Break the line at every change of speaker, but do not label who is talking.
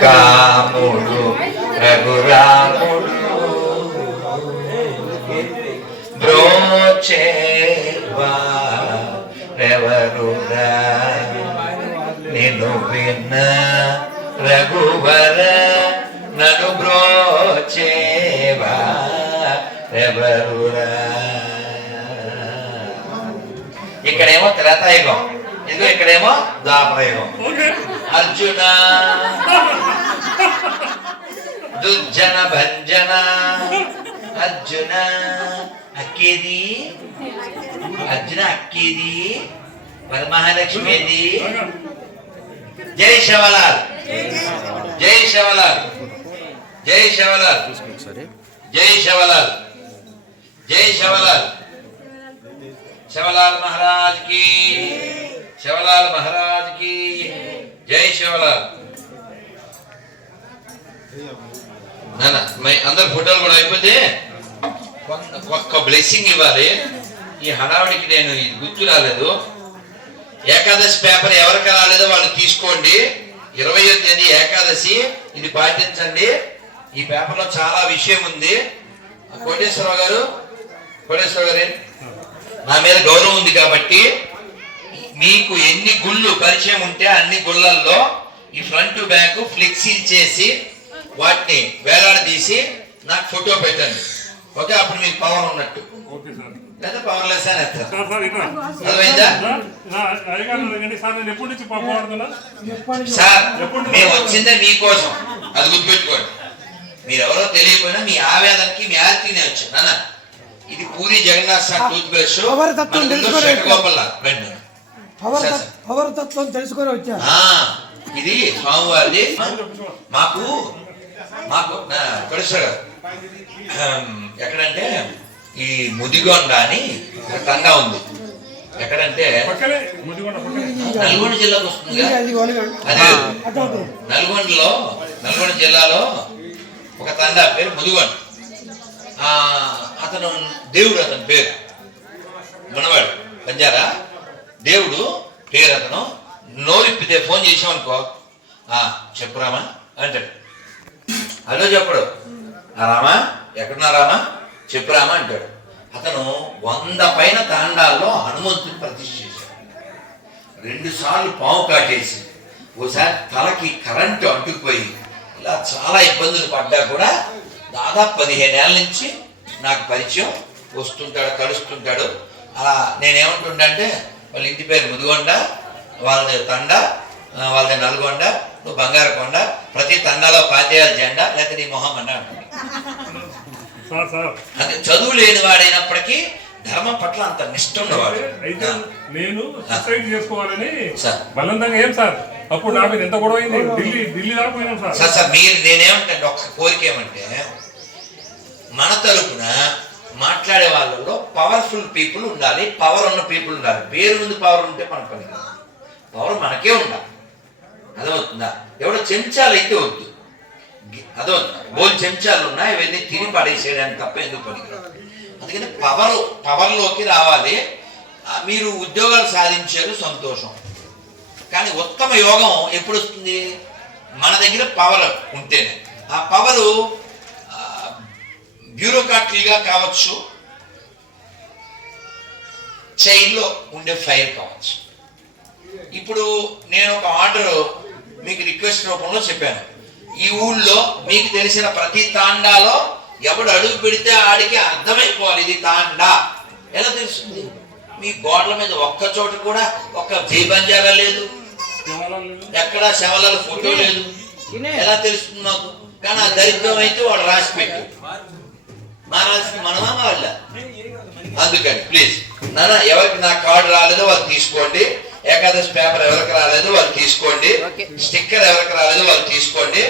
కాముడు రఘురాముడు బ్రోచేవా రెవరురా నిన్ను విన్న రఘువర నను బ్రోచేవా రెవరురా. ఇక్కడేమో త్రేతాయుగం. ఇదిగో ఇక్కడేమో ద్వాపరయుగం. అర్జున దుర్జన భంజన అర్జున అక్కేది అర్జున అక్కేది వరమహాలక్ష్మిది జై శవలాల్ జై శవలాల్ జై శవలాల్ జై శవలాల్ జై శవలాల్ శివలాల్ మహారాజ్కి శివలాల్ మహారాజ్కి జై శివలాల్ మై- అందరు ఫోటోలు కూడా అయిపోతే ఒక్క బ్లెస్సింగ్ ఇవ్వాలి. ఈ హడావిడికి నేను ఇది గుర్తు రాలేదు. ఏకాదశి పేపర్ ఎవరికి రాలేదో వాళ్ళు తీసుకోండి. ఇరవై తేదీ ఏకాదశి ఇది పాటించండి. ఈ పేపర్లో చాలా విషయం ఉంది. కోటేశ్వరరావు గారు కోటేశ్వరరావు గారు నా మీద గౌరవం ఉంది కాబట్టి మీకు ఎన్ని గుళ్ళు పరిచయం ఉంటే అన్ని గుళ్ళల్లో ఈ ఫ్రంట్ బ్యాక్ ఫ్లెక్సీలు చేసి వాటిని వేలాడదీసి నాకు ఫోటో పెట్టండి. ఓకే అప్పుడు మీకు పవర్ ఉన్నట్టు. లేదా పవర్ లెస్ అని
సార్
మేము వచ్చిందే మీకోసం. అది గుర్తుపెట్టుకోండి. మీరెవరో తెలియకపోయినా మీ ఆవేదనకి మీ ఆర్తినే వచ్చాను నాన్న ఇది పూరి జగన్నాథ్ సార్ టూత్
తెలుసుకోలేదు.
గోపాల రండి.
పవర్ తత్వం తెలుసుకొని వచ్చారు
ఆ, ఇది స్వామివారిది. మాకు మాకు కొడేశ్వర ఎక్కడంటే ఈ ముదిగొండ అని ఒక తండా ఉంది. ఎక్కడంటే నల్గొండ జిల్లాకు వస్తుందిగా
అది.
నల్గొండలో నల్గొండ జిల్లాలో ఒక తండా పేరు ముదిగొండ. ఆ, అతను దేవుడు అతని పేరు. మనవాడు పంజారా? దేవుడు పేరు అతను నోరిప్పితే ఫోన్ చేసామనుకో చెప్పురామా అంటాడు. హలో చెప్పడు. రామా ఎక్కడున్నా రామా? అంటాడు. అతను వంద పైన తాండాల్లో హనుమంతుని ప్రతిష్ఠ చేశాడు. రెండు సార్లు పాము కాటేసి ఓసారి తలకి కరెంటు అంటుకుపోయి ఇలా చాలా ఇబ్బందులు పడ్డా కూడా దాదాపు పదిహేను ఏళ్ళ నుంచి నాకు పరిచయం. వస్తుంటాడు కలుస్తుంటాడు. అలా నేనేమంటుంటే వాళ్ళ ఇంటి పేరు ముదిగొండ వాళ్ళది తండ వాళ్ళది నల్గొండ నువ్వు బంగారు కొండ ప్రతి తండాలో పాతేయాల జెండా లేకపోతే నీ మొహం అన్న అంటే చదువు లేని వాడైనప్పటికీ ధర్మం పట్ల అంత నిష్ట ఉన్నవాడు.
నేను సూసైడ్ చేసుకోవాలని
సార్.
బలవంతంగా ఏం సార్? అప్పుడు నా మీద ఎంత గొడవ అయింది? ఢిల్లీ ఢిల్లీ దాకా పోయినాం సార్.
సార్ సార్ మీరు నేనేమంటే ఒక్క కోరిక ఏమంటే మన తరపున మాట్లాడే వాళ్ళలో పవర్ఫుల్ పీపుల్ ఉండాలి పవర్ ఉన్న పీపుల్ ఉండాలి. పేరు ముందు పవర్ ఉంటే మన పని పవర్ మనకే ఉండాలి. అదవుతుందా ఎవడో చెంచాలు అయితే వద్దు. అదవుతుందా బోల్ చెంచాలు ఉన్నాయి ఇవన్నీ తిని పడేసేయడానికి తప్ప ఎందుకు పని అందుకని పవర్ పవర్లోకి రావాలి. మీరు ఉద్యోగాలు సాధించారు సంతోషం. కానీ ఉత్తమ యోగం ఎప్పుడు వస్తుంది మన దగ్గర పవర్ ఉంటేనే. ఆ పవరు బ్యూరోక్రాట్లుగా కావచ్చు చైర్లో ఉండే ఫైర్ కావచ్చు. ఇప్పుడు నేను ఒక ఆర్డర్ మీకు రిక్వెస్ట్ రూపంలో చెప్పాను. ఈ ఊళ్ళో మీకు తెలిసిన ప్రతి తాండాలో ఎవడు అడుగు పెడితే ఆడికి అర్థమైపోవాలి ఇది తాండా. ఎలా తెలుస్తుంది? మీ గోడల మీద ఒక్క చోట కూడా ఒక్క జైబంజాగా లేదు. ఎక్కడ శవలాల ఫోటో లేదు. ఎలా తెలుస్తుంది మాకు? కానీ ఆ దరిద్రం అయితే వాడు రాసి పెట్టు మా రాసి మనమా వాళ్ళ అందుకని ప్లీజ్ నాన్న ఎవరికి నా కార్డు రాలేదో వాళ్ళు తీసుకోండి. ఏకాదశి పేపర్ ఎవరికి రాలేదో వాళ్ళు తీసుకోండి. స్టిక్కర్ ఎవరికి రాలేదో వాళ్ళు తీసుకోండి.